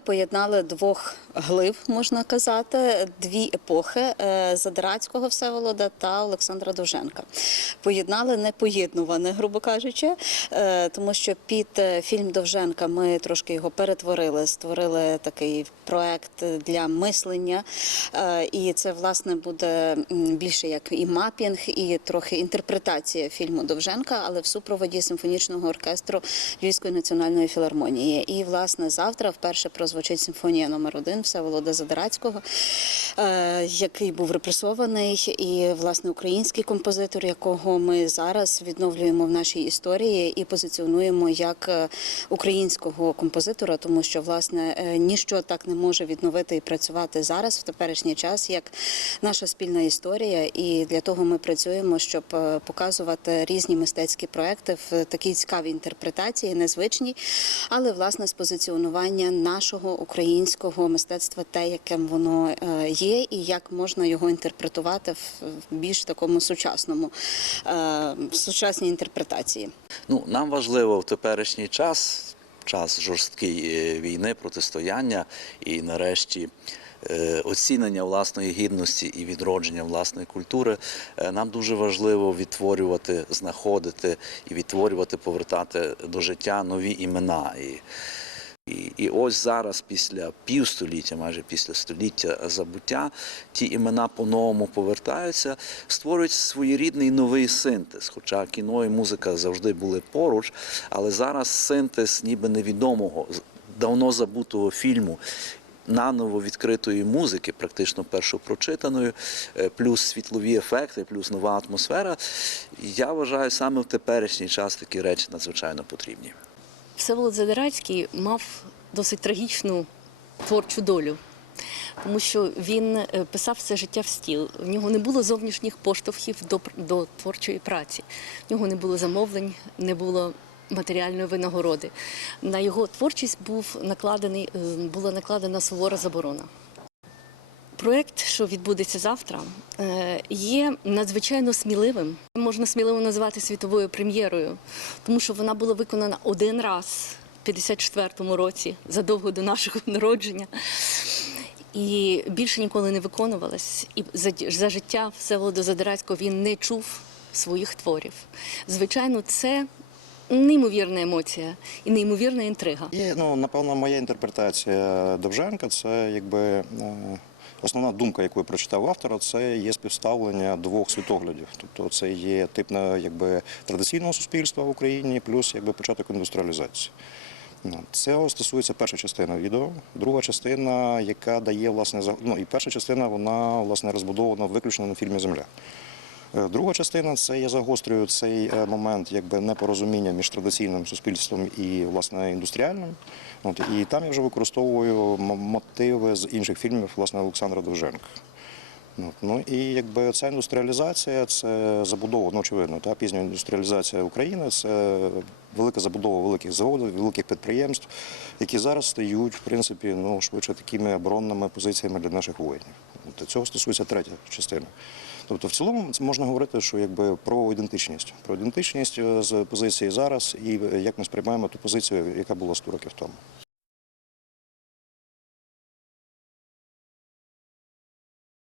Поєднали двох глив, можна казати, дві епохи е, Задирацького Всеволода та Олександра Довженка. Поєднали непоєднуване, грубо кажучи, е, тому що під е, фільм Довженка ми трошки його перетворили, створили такий проект для мислення. І це власне буде більше як і мапінг, і трохи інтерпретація фільму Довженка, але в супроводі симфонічного оркестру Львівської національної філармонії. І власне завтра вперше прозвучить симфонія номер один Всеволода Задирацького, е, який був репресований, і власне український композитор, якого ми зараз відновлюємо в нашій історії і позиціонуємо як е, українського композитора, тому що власне е, ніщо так не може відновити і працювати зараз в теперішній час, як наша спільна історія. І для того ми працюємо, щоб показувати різні мистецькі проекти в такій цікавій інтерпретації, незвичній, але власне з позиціонування нашого українського мистецтва, те, яким воно е, є, і як можна його інтерпретувати в більш такому сучасному е, сучасній інтерпретації. Ну, нам важливо в теперішній час, час жорсткої війни, протистояння і нарешті. е, Оцінення власної гідності і відродження власної культури е, нам дуже важливо відтворювати, знаходити і відтворювати, повертати до життя нові імена. І, і, ось зараз, після півстоліття, майже після століття забуття, ті імена по-новому повертаються, створюють своєрідний новий синтез. Хоча кіно і музика завжди були поруч, але зараз синтез ніби невідомого, давно забутого фільму. Наново відкритої музики, практично першопрочитаної, е, плюс світлові ефекти, плюс нова атмосфера. Я вважаю, саме в теперішній час такі речі надзвичайно потрібні. Всеволод Задирацький мав досить трагічну творчу долю, тому що він е, писав все життя в стіл. В нього не було зовнішніх поштовхів до, до творчої праці. В нього не було замовлень, не було матеріальної винагороди. На його творчість був накладений, е, була накладена сувора заборона. Проєкт, що відбудеться завтра, е, є надзвичайно сміливим. Можна сміливо назвати світовою прем'єрою, тому що вона була виконана один раз 54-му році, задовго до нашого народження. І більше ніколи не виконувалась. І за, за життя Всеволода Задирацького він не чув своїх творів. Звичайно, це неймовірна емоція і неймовірна інтрига. І, ну, напевно, моя інтерпретація Довженка це якби е, основна думка, яку я прочитав автора, це є співставлення двох світоглядів. Тобто це є тип якби традиційного суспільства в Україні, плюс якби початок індустріалізації. Ну, Це стосується перша частина відео, друга частина, яка дає власне ну, і перша частина вона власне розбудована виключно на фільмі Земля. Е, Друга частина це я загострюю цей е, момент якби непорозуміння між традиційним суспільством і власне індустріальним. От і там я вже використовую мотиви з інших фільмів власне Олександра Довженка. От, Ну і якби ця індустріалізація, це забудова, ну очевидно, та пізня індустріалізація України це велика забудова великих заводів, великих підприємств, які зараз стають, в принципі, ну швидше такими оборонними позиціями для наших воїнів. От цього стосується третя частина. Тобто, в цілому це можна говорити, що якби про ідентичність, про ідентичність е, з позиції зараз і е, як ми сприймаємо ту позицію, яка була 100 років тому.